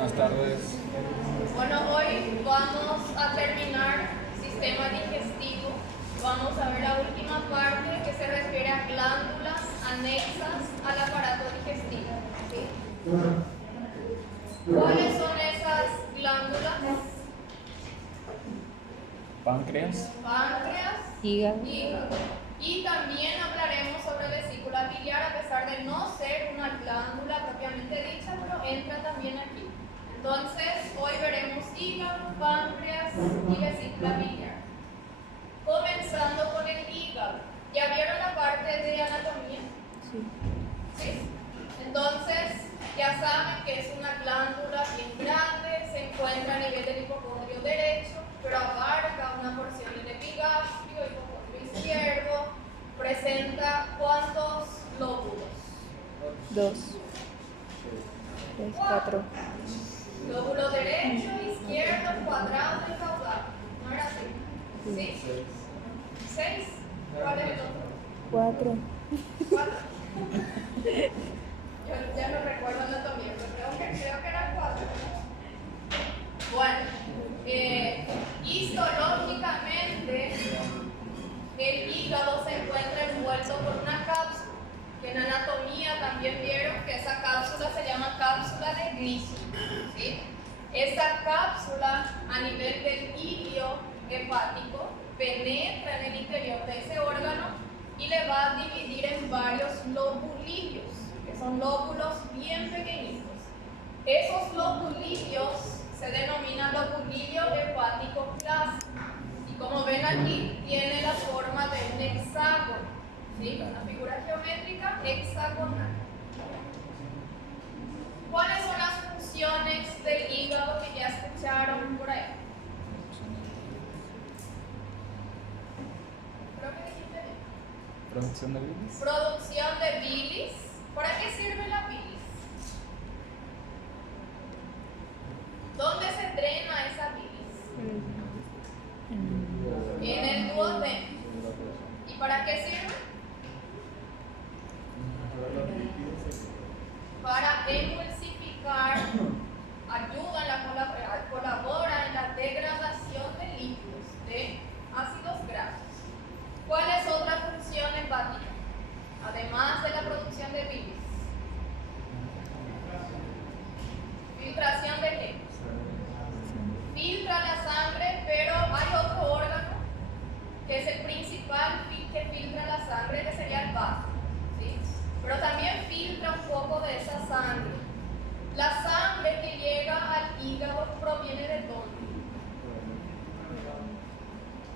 Buenas tardes. Bueno, hoy vamos a terminar sistema digestivo. Vamos a ver la última parte que se refiere a glándulas anexas al aparato digestivo. ¿Sí? ¿Cuáles son esas glándulas? Páncreas. Páncreas, Hígado. Y también hablaremos sobre vesícula biliar, a pesar de no ser una glándula propiamente dicha, pero entra también aquí. Entonces, hoy veremos hígado, páncreas y vesícula biliar. Comenzando con el hígado. ¿Ya vieron la parte de anatomía? Sí. ¿Sí? Entonces, ya saben que es una glándula bien grande, se encuentra a nivel del hipocondrio derecho, pero abarca una porción del epigastrio, hipocondrio izquierdo. Presenta ¿cuántos lóbulos? 2, 3, 4. Lóbulo derecho, izquierdo, cuadrado y caudal. ¿No era así? ¿Sí? 6. ¿Cuál es el otro? 4. 4. Yo ya no recuerdo anatomía, pero creo que eran 4. Bueno, histológicamente el hígado se encuentra envuelto por una cápsula, que en anatomía también vieron que esa cápsula se llama cápsula de Grissom, ¿sí? Esa cápsula a nivel del hilio hepático penetra en el interior de ese órgano y le va a dividir en varios lobulillos, que son lóbulos bien pequeñitos. Esos lobulillos se denominan lobulillo hepático clásico. Y como ven aquí, tiene la forma de un hexágono, ¿sí? Una figura geométrica hexagonal. ¿Cuáles son las funciones del hígado que ya escucharon por ahí? Creo que dijiste bien. Producción de bilis. Producción de bilis. ¿Para qué sirve la bilis? ¿Dónde se drena esa bilis? En el duodeno. ¿Y para qué sirve? Para emulsificar, colabora en la degradación de líquidos, de ácidos grasos. ¿Cuál es otra función hepática? Además de la producción de bilis. ¿Filtración de qué? Filtra la sangre, pero hay otro órgano que es el principal que filtra la sangre, que sería el vaso, ¿sí? Pero también filtra un poco de esa sangre. La sangre que llega al hígado proviene de dónde?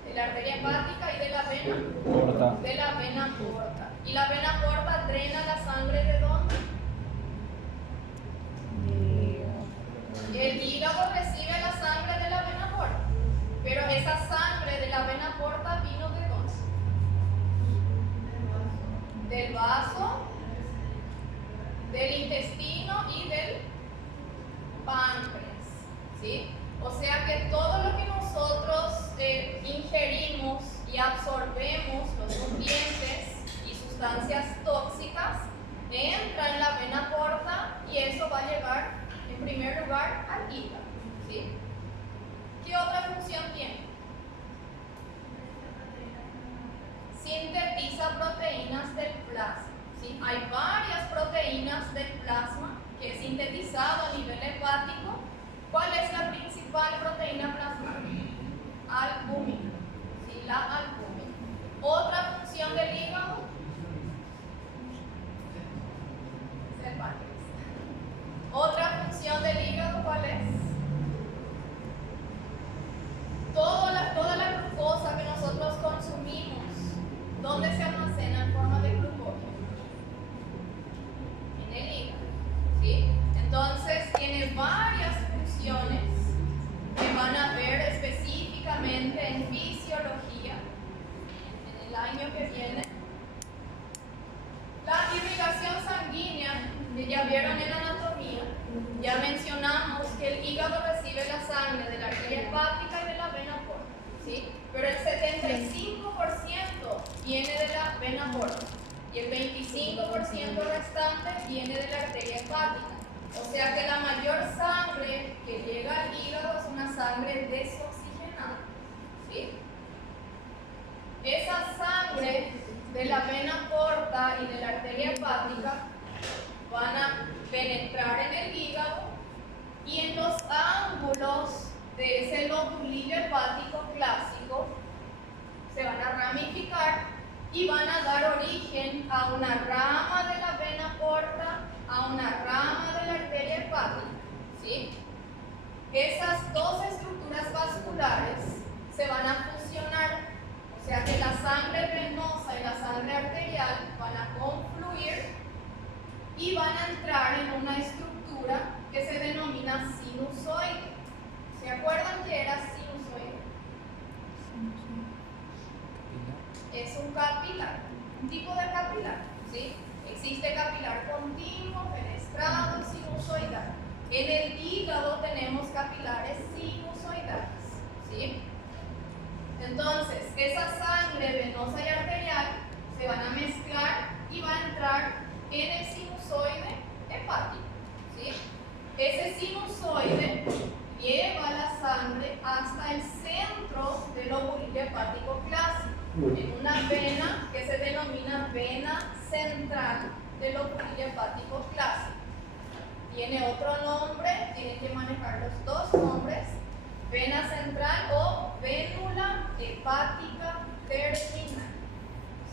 De la arteria hepática y de la vena Porta. De la vena porta. ¿Y la vena porta drena la sangre de dónde? El hígado recibe la sangre de la vena porta, pero esa sangre de la vena porta vino de dónde? Del vaso, del intestino y del páncreas, ¿sí? O sea que todo lo que nosotros ingerimos y absorbemos, los nutrientes y sustancias tóxicas, entra en la vena porta y eso va a llegar en primer lugar al hígado, ¿sí? ¿Qué otra función tiene? Sintetiza proteínas del plasma, ¿sí? Hay varias proteínas del plasma que es sintetizado a nivel hepático. ¿Cuál es la principal proteína plasmática? Albúmina, ¿sí? La albúmina. Otra función del hígado es el páncreas. Otra función del hígado, ¿cuál es? Toda la glucosa que nosotros consumimos, ¿dónde se almacena en forma de glucosa? En el hígado, ¿sí? Entonces, tiene varias funciones que van a ver específicamente en fisiología en el año que viene. La irrigación sanguínea, que ya vieron en anatomía, ya mencionamos que el hígado recibe la sangre de la arteria hepática y de la vena porta, ¿sí? Pero el 75% viene de la vena porta y el 25% restante viene de la arteria hepática. O sea que la mayor sangre hepática, van a penetrar en el hígado y en los ángulos de ese lobulillo hepático clásico se van a ramificar y van a dar origen a una rama de la vena porta, a una rama de la arteria hepática, ¿sí? Esas dos estructuras vasculares se van a fusionar, o sea que la sangre venosa y la sangre arterial van a confluir y van a entrar en una estructura que se denomina sinusoide. ¿Se acuerdan que era sinusoide? Es un capilar, un tipo de capilar, ¿sí? Existe capilar continuo, fenestrado, sinusoidal. En el hígado tenemos capilares sinusoidales, ¿sí? Entonces, esa sangre venosa y arterial se van a mezclar y va a entrar en el sinusoide hepático, ¿sí? Ese sinusoide lleva la sangre hasta el centro del lobulillo hepático clásico, en una vena que se denomina vena central del lobulillo hepático clásico. Tiene otro nombre, tienen que manejar los dos nombres: vena central o vénula hepática terminal,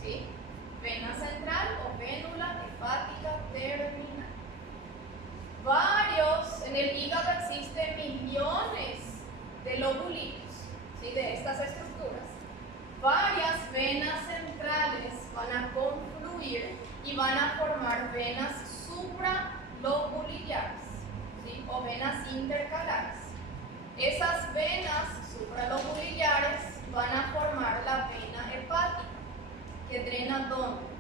¿sí? Vena central o vénula hepática terminal. En el hígado existen millones de lobulillos, ¿sí? De estas estructuras. Varias venas centrales van a confluir y van a formar venas supralobulillares, ¿sí? O venas intercalares. Esas venas supralobulillares van a formar la vena hepática, que drena ¿dónde?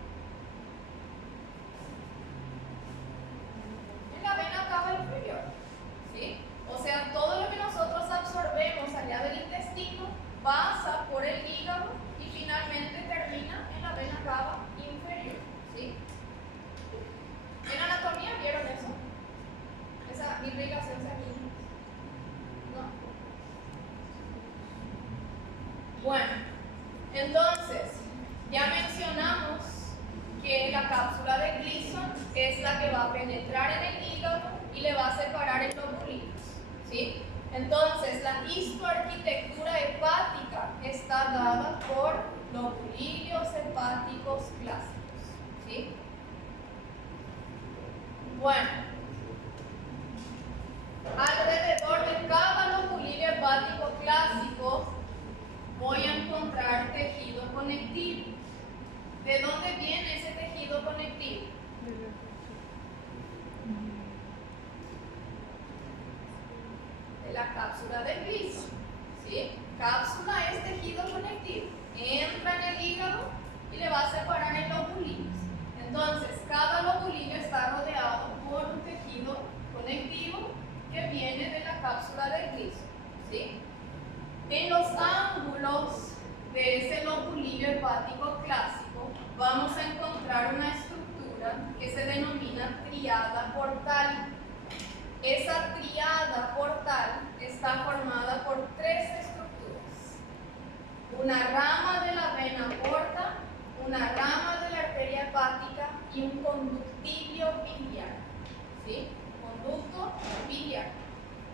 En la vena cava inferior, ¿sí? O sea, todo lo que nosotros absorbemos allá del intestino pasa por el hígado y finalmente termina en la vena cava inferior, ¿sí? En anatomía vieron eso, esa irrigación sanguínea, ¿no? Bueno, entonces ya mencionamos que la cápsula de Gleason es la que va a penetrar en el hígado y le va a separar el lobulillo, ¿sí? Entonces, la histoarquitectura hepática está dada por lobulillos hepáticos clásicos, ¿sí? Bueno, alrededor de cada lobulillo hepático clásico voy a encontrar tejido conectivo. ¿De dónde viene ese tejido conectivo? De la cápsula de Gleason, ¿sí? Cápsula es tejido conectivo. Entra en el hígado y le va a separar en lobulillos. Entonces, cada lobulillo está rodeado por un tejido conectivo que viene de la cápsula de Gleason, ¿sí? En los ángulos de ese lobulillo hepático clásico vamos a encontrar una estructura que se denomina triada portal. Esa triada portal está formada por tres estructuras: una rama de la vena porta, una rama de la arteria hepática y un conductilio biliar, ¿sí? Conducto biliar.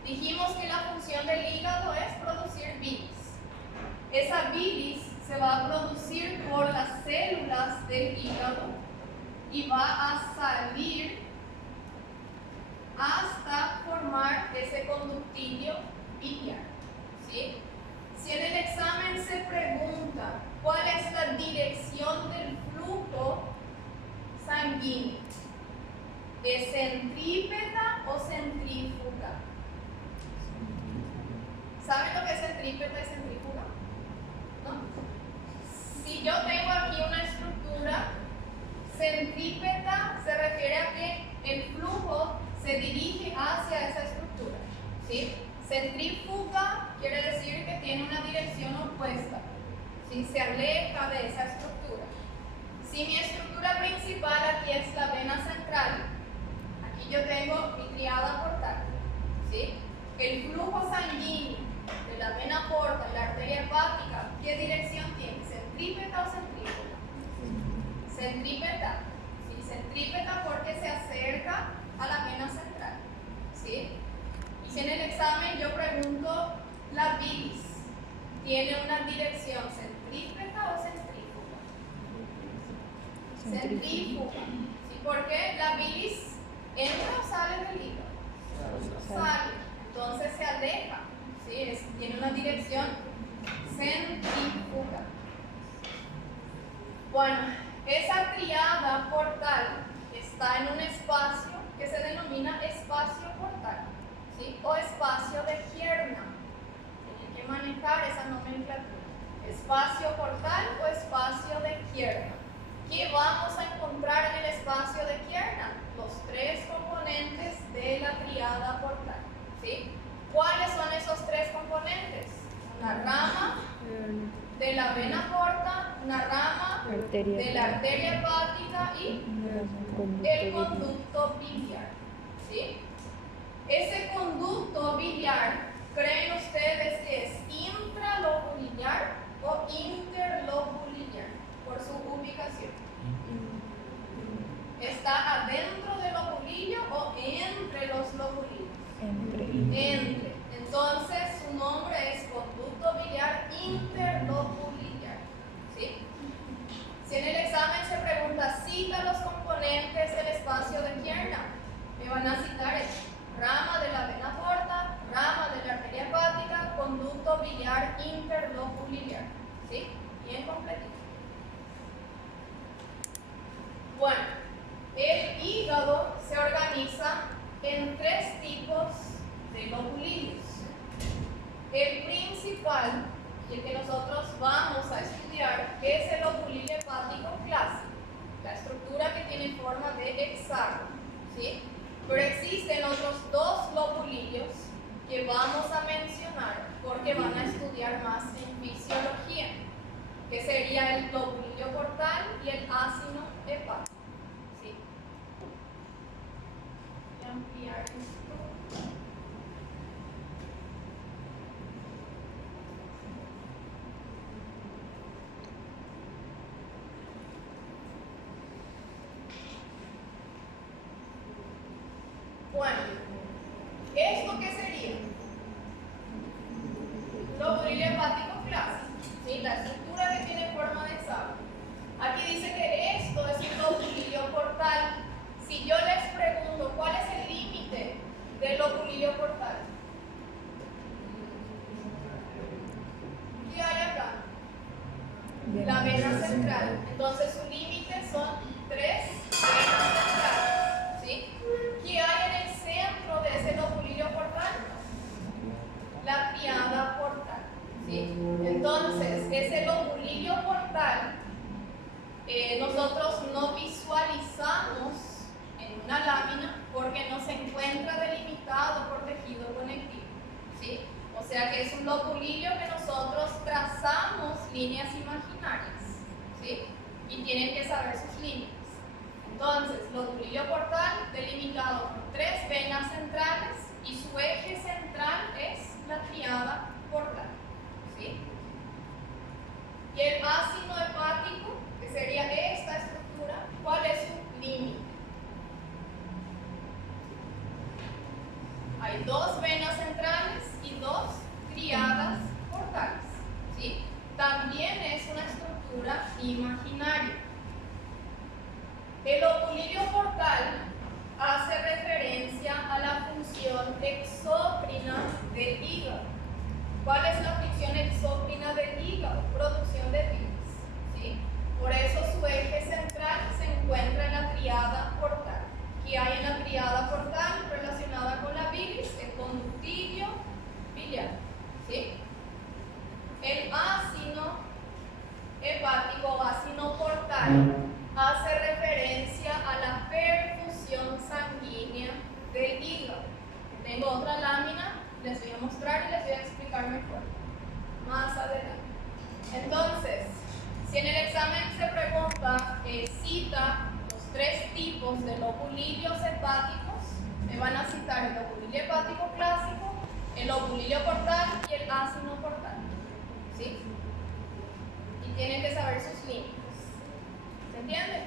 Dijimos que la función del hígado es producir bilis. Esa bilis se va a producir por las células del hígado y va a salir hasta formar ese conductilio biliar, ¿sí? Si en el examen se pregunta cuál es la dirección del flujo sanguíneo, ¿es centrípeta o centrífuga? ¿Saben lo que es centrípeta y centrífuga? ¿No? Si yo tengo aquí una estructura, centrípeta se refiere a que el flujo se dirige hacia esa estructura, ¿sí? Centrífuga quiere decir que tiene una dirección opuesta, ¿sí? Se aleja de esa estructura. Si mi estructura principal aquí es la vena central, aquí yo tengo mi triada portal, ¿sí? El flujo sanguíneo de la vena porta y la arteria hepática, ¿qué dirección tiene? ¿Centrípeta o centrífuga? Centrípeta, ¿sí? Centrípeta porque se acerca a la vena central, ¿sí? Y si en el examen yo pregunto, ¿la bilis tiene una dirección centrípeta o centrífuga? Centrífuga. ¿Sí? Porque la bilis entra o sale del hígado. Sale. Entonces se aleja. ¿Sí? Tiene una dirección centrífuga. Bueno, esa triada portal está en un espacio que se denomina espacio portal, ¿sí? O espacio de Kiernan. Tienen que manejar esa nomenclatura. Espacio portal o espacio de Kiernan. ¿Qué vamos a encontrar en el espacio de Kiernan? Los tres componentes de la triada portal, ¿sí? ¿Cuáles son esos tres componentes? Una rama de la vena porta, una rama de la arteria hepática y el conducto biliar, ¿sí? Ese conducto biliar, ¿creen ustedes que es intralobuliar o interlobuliar por su ubicación? ¿Está adentro del lobulillo o entre los lobulillos? Entre. Entonces su nombre es conducto biliar interlobuliar, ¿sí? Si en el examen se pregunta, cita los componentes del espacio de Kiernan, me van a citar eso: rama de la vena porta, rama de la arteria hepática, conducto biliar interlobuliar, ¿sí? Bien completito. Bueno, el hígado se organiza en tres tipos de lobulillos. El principal, y el que nosotros vamos a estudiar, es el lobulillo hepático clásico, la estructura que tiene forma de hexágono, ¿sí? Pero existen otros dos lobulillos que vamos a mencionar porque van a estudiar más en fisiología, que sería el lobulillo portal y el ácino hepático, ¿sí? Voy a ampliar esto. Bueno, ¿esto qué sería? Lobulillo hepático clásico, ¿sí? La estructura que tiene forma de hexágono. Aquí dice que esto es un lobulillo portal. Si yo les pregunto, ¿cuál es el límite del lobulillo portal? ¿Qué hay acá? La vena central. Entonces su límite son 3 venas centrales, ¿sí? ¿Qué hay en el centro de ese lobulillo portal? La triada portal, ¿sí? Entonces, ese lobulillo portal nosotros no visualizamos en una lámina porque no se encuentra delimitado por tejido conectivo, ¿sí? O sea que es un lobulillo que nosotros trazamos líneas imaginarias, ¿sí? Y tienen que saber sus límites. Entonces, lobulillo portal delimitado por 3 venas centrales y su eje central es la triada portal, ¿sí? Y el ácido hepático, que sería esta estructura, ¿cuál es su límite? Hay 2 venas centrales y 2 triadas portales, ¿sí? También es una estructura imaginaria. El lobulillo portal hace referencia a la función exócrina del hígado. ¿Cuál es la función exócrina del hígado? Producción de bilis, ¿sí? Por eso su eje central se encuentra en la triada portal. ¿Qué hay en la triada portal relacionada con la bilis? El conductillo biliar, ¿sí? El ácido hepático o ácido portal hace referencia a la perfusión sanguínea del hígado. Tengo otra lámina, les voy a mostrar y les voy a explicar mejor más adelante. Entonces, si en el examen se pregunta, cita los 3 tipos de lobulillos hepáticos, me van a citar el lobulillo hepático clásico, el lobulillo portal y el ácido portal, ¿sí? Y tienen que saber sus límites. ¿Se entiende?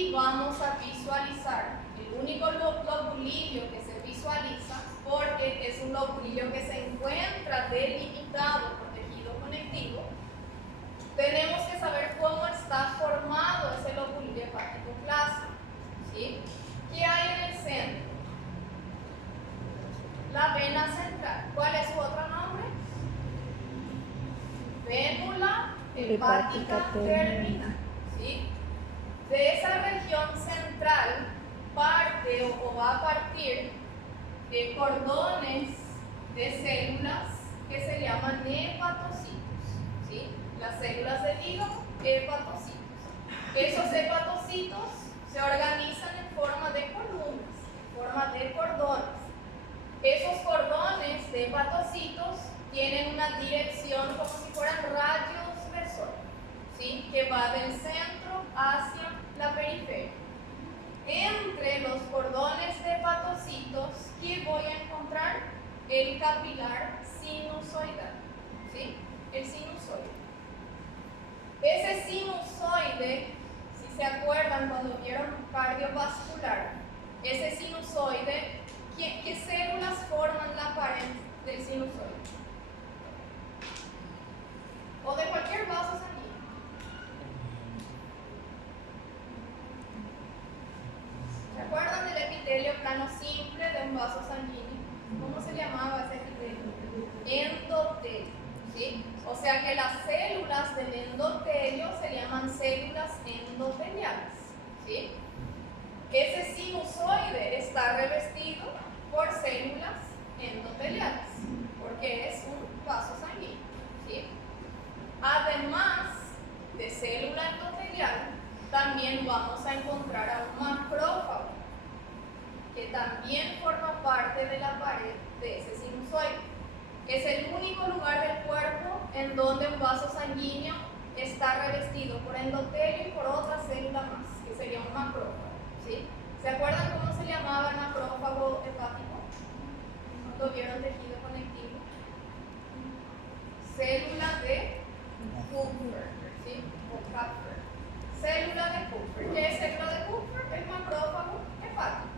aquí vamos a visualizar el único lobulillo que se visualiza, porque es un lobulillo que se encuentra delimitado por tejido conectivo. Tenemos que saber cómo está formado ese lobulillo hepático clásico, ¿sí? ¿Qué hay en el centro? La vena central. ¿Cuál es su otro nombre? Vénula hepática terminal, ¿sí? De esa región central parte o va a partir de cordones de células que se llaman hepatocitos, ¿sí? Las células del hígado, hepatocitos. Esos hepatocitos se organizan en forma de columnas, en forma de cordones. Esos cordones de hepatocitos tienen una dirección como si fueran rayos de sol, ¿sí? Que va del centro hacia la periferia. Entre los cordones de hepatocitos, ¿qué voy a encontrar? El capilar sinusoidal, ¿sí? El sinusoide. Ese sinusoide, si se acuerdan cuando vieron cardiovascular, ese sinusoide, ¿qué células forman la pared del sinusoide? O de cualquier vaso sanguíneo. ¿Se acuerdan del epitelio plano simple de un vaso sanguíneo? ¿Cómo se llamaba ese epitelio? Endotelio, ¿sí? O sea que las células del endotelio se llaman células endoteliales, ¿sí? Ese sinusoide está revestido por células endoteliales, porque es un vaso sanguíneo, ¿sí? Además de célula endotelial, también vamos a encontrar a un macrófago, que también forma parte de la pared de ese sinusoide. Es el único lugar del cuerpo en donde un vaso sanguíneo está revestido por endotelio y por otra célula más, que sería un macrófago, ¿sí? ¿Se acuerdan cómo se llamaba el macrófago hepático? Cuando vieron tejido conectivo. Célula de Kupffer, ¿sí? O Kupffer. Célula de Kupffer. ¿Qué es célula de Kupffer? El macrófago hepático.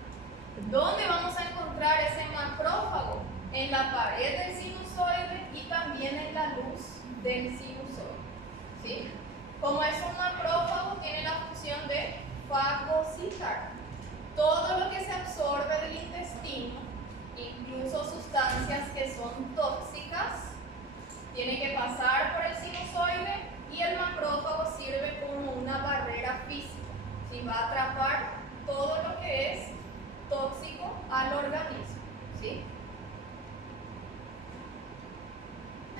¿Dónde vamos a encontrar ese macrófago? En la pared del sinusoide y también en la luz del sinusoide, ¿sí? Como es un macrófago, tiene la función de fagocitar. Todo lo que se absorbe del intestino, incluso sustancias que son tóxicas, tiene que pasar por el sinusoide y el macrófago sirve como una barrera física, ¿sí? Va a atrapar todo lo que es tóxico al organismo, ¿sí?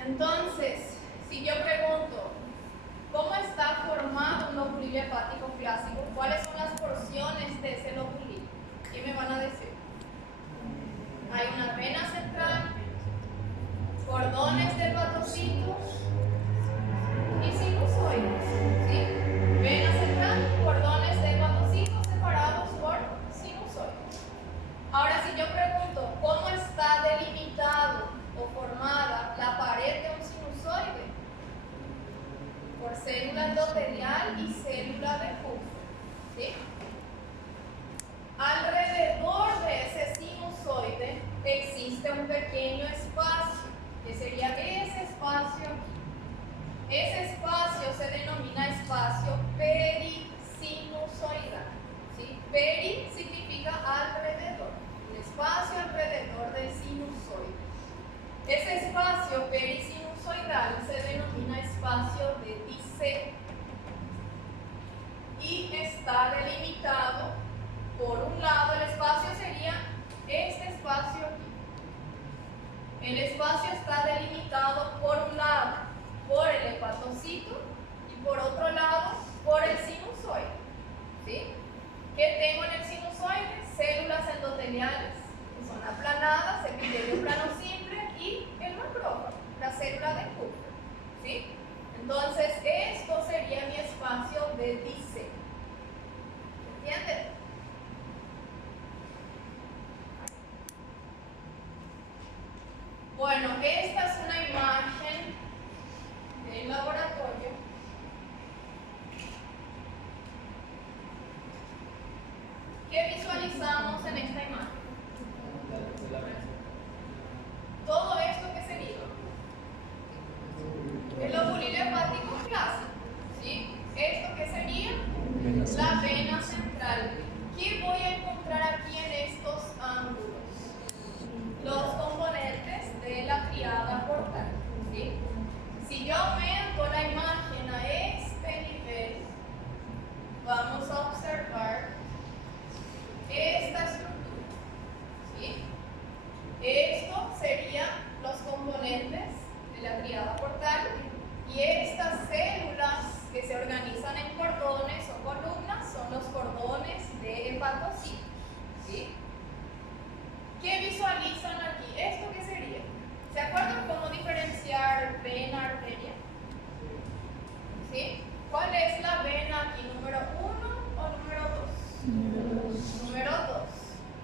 Entonces, si yo pregunto, ¿cómo está formado un lobulillo hepático clásico? ¿Cuáles son las porciones de ese lobulillo? ¿Qué me van a decir? Hay una vena central, cordones de hepatocitos y sinusoides, ¿sí? Vena central, cordones de hepatocitos separados por sinusoides. Ahora, si yo pregunto, ¿cómo está delimitado o formada la pared de un sinusoide? Por célula endotelial y célula de Kupffer, ¿sí? Alrededor de ese sinusoide existe un pequeño espacio, que sería ese espacio aquí. Ese espacio se denomina espacio perisinusoidal, ¿sí? Peri significa alrededor, un espacio alrededor del sinusoide. Ese espacio perisinusoidal se denomina espacio de Tisset y está delimitado por un lado. El espacio sería este espacio aquí. El espacio está delimitado por un lado por el hepatocito y por otro lado por el sinusoide, ¿sí? ¿Qué tengo en el sinusoide? Células endoteliales que son aplanadas, epitelio plano simple y el macrófago, la célula de Kupffer, ¿sí? Entonces, esto sería mi espacio de Tisset. ¿Entienden? Bueno, esta es una imagen del laboratorio ¿Qué visualizamos en esta imagen? Todo esto, ¿qué sería? El lobulilio hepático clásico, ¿sí? ¿Esto qué sería? La vena central. ¿Qué voy a encontrar aquí en estos ángulos? Los componentes de la triada portal, ¿sí? Si yo aumento la imagen a este nivel, vamos a observar esta estructura, ¿sí? Esto serían los componentes de la triada portal y estas células que se organizan en cordones o columnas son los cordones de hepatocitos, ¿sí? ¿Qué visualizan aquí? ¿Esto qué sería? ¿Se acuerdan cómo diferenciar vena, arteria? ¿Sí? ¿Cuál es la vena aquí? ¿Número 1 o número 2? Número 2.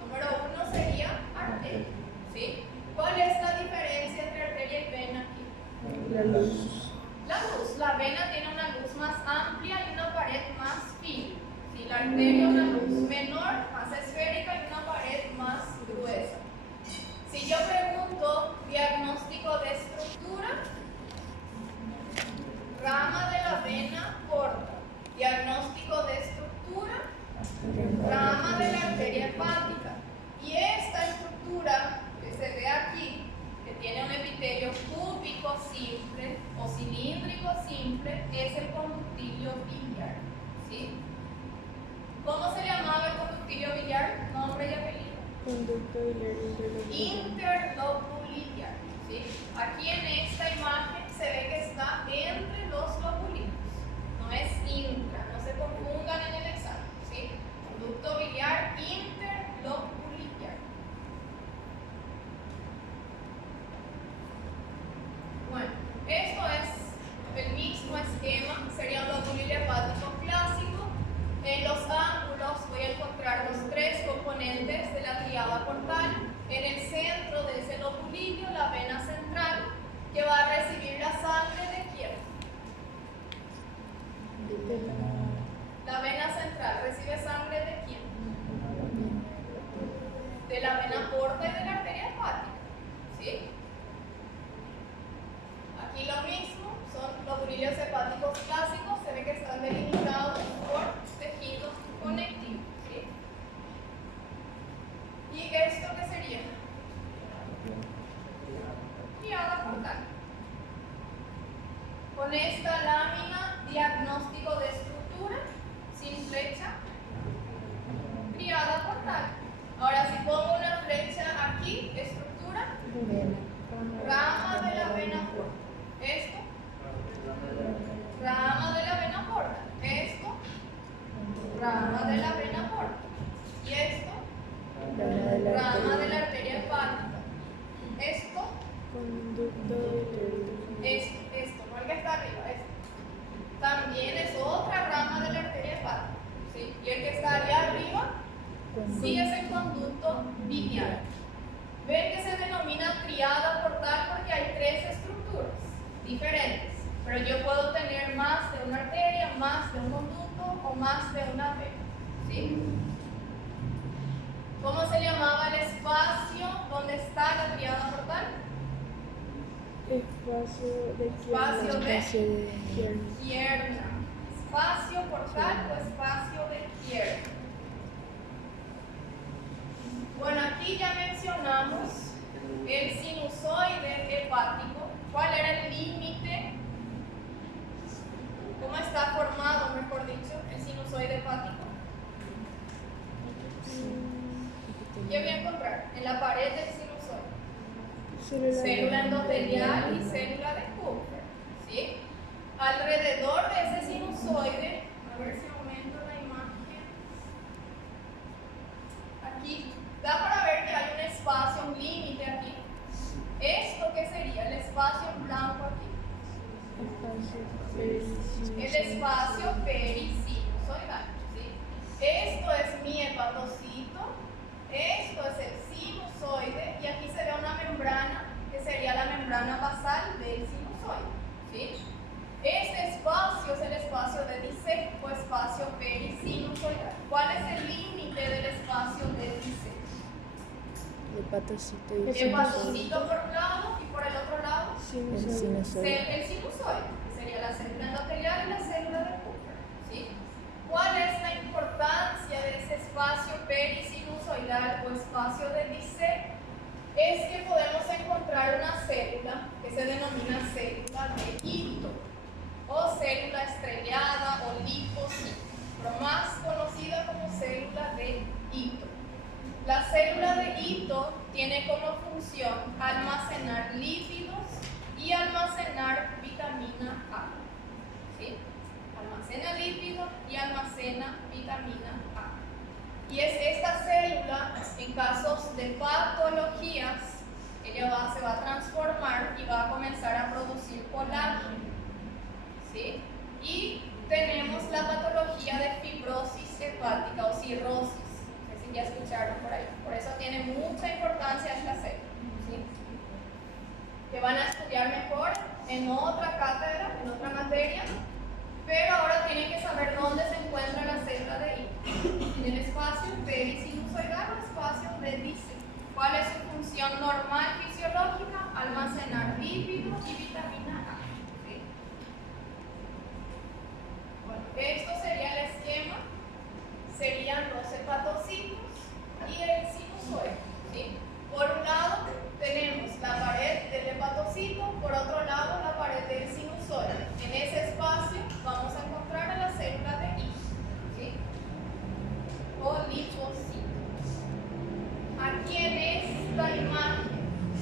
Número 1 sería arteria, ¿sí? ¿Cuál es la diferencia entre arteria y vena aquí? La luz. La luz. La vena tiene una luz más amplia y una pared más fina. ¿Sí? La arteria una luz menor, más esférica y una pared más gruesa. Si yo pregunto diagnóstico de estructura, rama de la vena corta. Diagnóstico de estructura, rama de la arteria hepática. Y esta estructura que se ve aquí, que tiene un epitelio cúbico simple o cilíndrico simple, es el conductilio biliar, ¿sí? ¿Cómo se llamaba el conductilio biliar? Nombre y apellido. Conducto biliar Interlobuliar, ¿sí? Aquí en esta imagen se ve que está entre los lobulitos, no es intra, no se confundan en el examen, ¿sí? Conducto biliar interlobuliar. Bueno, esto es el mismo esquema, sería un lobulilio hepático clásico. En los ángulos voy a encontrar los tres componentes de la triada portal. En el centro de ese lobulilio, la vena central, que va a recibir la sangre de quién. La vena central recibe sangre de quién. De la vena porta y de la arteria hepática, ¿sí? Aquí lo mismo, son lobulilios hepáticos clásicos, se ve que están delimitados por tejidos conectivos, ¿sí? ¿Y esto qué sería? Triada portal. Con esta lámina, diagnóstico de estructura, sin flecha, triada portal. Ahora si pongo una flecha aquí, estructura, rama de la vena porta. Esto, rama de la vena porta. Esto, rama de la vena porta. Y esto, rama de la arteria hepática. Esto, esto, no el que está arriba, esto. También es otra rama de la arteria hepática, ¿sí? Y el que está allá arriba, sí es el conducto biliar. Ven que se denomina triada portal porque hay tres estructuras diferentes, pero yo puedo tener más de una arteria, más de un conducto o más de una vena, ¿sí? ¿Cómo se llamaba el espacio donde está la triada portal? Espacio de pierna. Espacio portal o espacio de pierna. Bueno, aquí ya mencionamos el sinusoide hepático. ¿Cuál era el límite? ¿Cómo está formado, mejor dicho, el sinusoide hepático? ¿Qué voy a encontrar? En la pared del sinusoide. Célula endotelial y célula de Kupffer, ¿sí? Alrededor de ese sinusoide, a ver si aumento la imagen. Aquí, da para ver que hay un espacio, un límite aquí. ¿Esto qué sería? El espacio en blanco aquí. El espacio perisinusoidal, ¿sí? Esto es mi hepatocito, esto es el sinusoide y aquí se ve una membrana que sería la membrana basal del sinusoide, ¿sí? Este espacio es el espacio de Disec o espacio perisinusoidal. ¿Cuál es el límite del espacio hepatocito y Hepatocito por un lado y por el otro lado sinusoide. el sinusoide, que sería la célula endotelial y la célula de Cooper. ¿Sí? ¿Cuál es la importancia de ese espacio perisinusoidal o espacio de Disset? Es que podemos encontrar una célula que se denomina célula de hito o célula estrellada o linfocito, pero más conocida como célula de hito. La célula de hito tiene como función almacenar lípidos y almacenar vitamina A. ¿Sí? Almacena lípidos y almacena vitamina A. Y es esta célula, en casos de patologías, ella se va a transformar y va a comenzar a producir colágeno. ¿Sí? Y tenemos la patología de fibrosis hepática o cirrosis. No sé si ya escucharon por ahí. Por eso tiene mucha importancia esta célula. ¿Sí? Que van a estudiar mejor en otra cátedra, en otra materia. Pero ahora tienen que saber dónde se encuentra la célula de hito. En el espacio perisinusoidal o espacio de Disset. ¿Cuál es su función normal fisiológica? Almacenar lípidos y vitamina A. ¿Sí? Bueno, esto sería el esquema. Serían los hepatocitos y el sinusoide. ¿Sí? Por un lado tenemos la pared del hepatocito, por otro lado la pared del sinusoide. En ese espacio vamos a encontrar a la célula de hito. ¿Sí? O linfocitos. Aquí en esta imagen,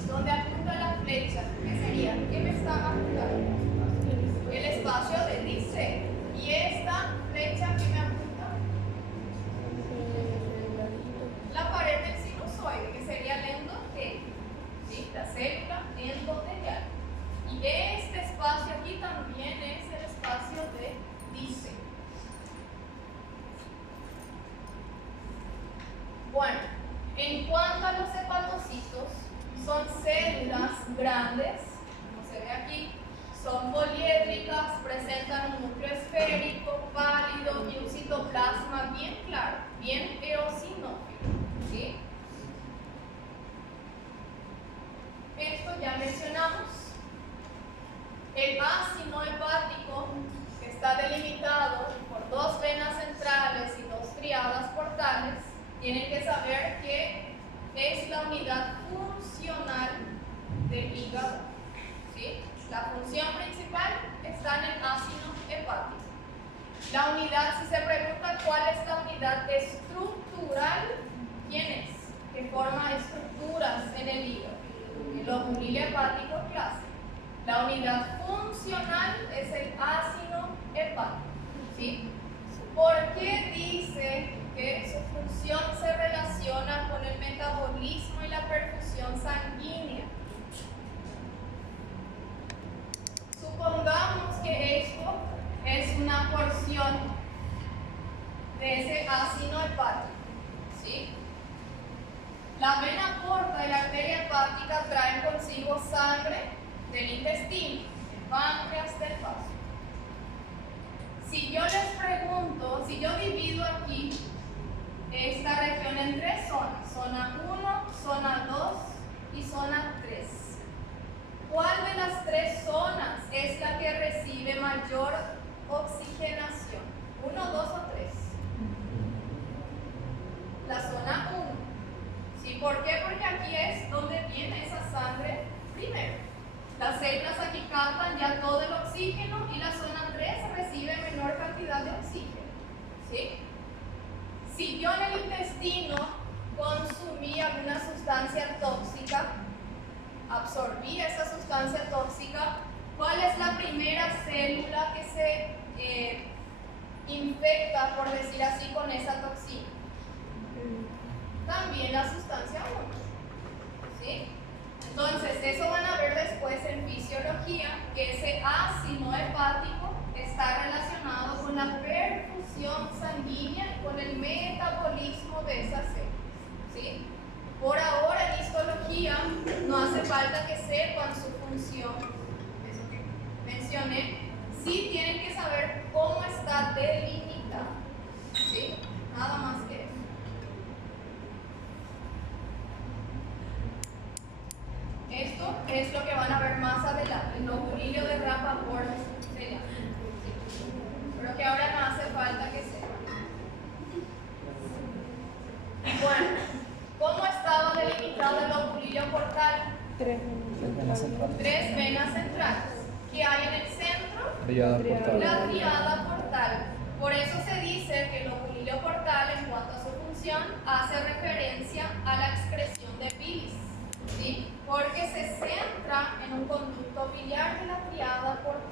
donde apunta la flecha, ¿qué sería? ¿Qué me está apuntando? El espacio de Disset. Y esta flecha que me apunta, la pared del sinusoide, que sería el endotelio. ¿Sí? La célula endotelial. Y este espacio aquí también es el espacio de Disset. Bueno, en cuanto a los hepatocitos, son células grandes, como se ve aquí, son poliédricas, presentan un núcleo esférico, pálido y un citoplasma bien claro, bien eosinófilo. ¿Sí? Esto ya mencionamos. El ácido hepático, que está delimitado por dos venas centrales y dos triadas portales, tienen que saber que es la unidad funcional del hígado. ¿Sí? La función principal está en el ácido hepático. La unidad, si se pregunta cuál es la unidad estructural, ¿quién es? Que forma estructuras en el hígado. El óvulo hepático clásico. La unidad funcional es el ácido hepático. ¿Sí? ¿Por qué dice que su función se relaciona con el metabolismo y la perfusión sanguínea? Supongamos que esto es una porción de ese ácido hepático. ¿Sí? La vena porta y la arteria hepática traen consigo sangre del intestino, del páncreas, del vaso. Si yo les pregunto, si yo divido aquí esta región en tres zonas, zona 1, zona 2 y zona 3, ¿cuál de las tres zonas es la que recibe mayor oxigenación? ¿1, 2 o 3? La zona 1. ¿Sí? ¿Por qué? Porque aquí es donde viene esa sangre primero. Las células aquí captan ya todo el oxígeno y la zona 3 recibe menor cantidad de oxígeno. ¿Sí? Si yo en el intestino consumí alguna sustancia tóxica, absorbí esa sustancia tóxica, ¿cuál es la primera célula que se infecta, por decir así, con esa toxina? También la sustancia 1. ¿Sí? Entonces, eso van a ver después en fisiología, que ese ácido hepático está relacionado con la perfusión sanguínea y con el metabolismo de esas células. ¿Sí? Por ahora en histología no hace falta que sepan su función, eso que mencioné, sí tienen que saber cómo está delimitado. ¿Sí? Nada más que eso. es lo que van a ver más adelante, el lobulilio de Rappaport se llama. Pero que ahora no hace falta que sepa. Y bueno, ¿cómo estaba delimitado el lobulilio portal? Tres Venas centrales. 3 venas centrales. ¿Qué hay en el centro? Triada portal. La triada portal. Por eso se dice que el lobulilio portal, en cuanto a su función, hace referencia a la excreción de bilis, ¿sí? Porque se centra en un conducto biliar de la triada portal.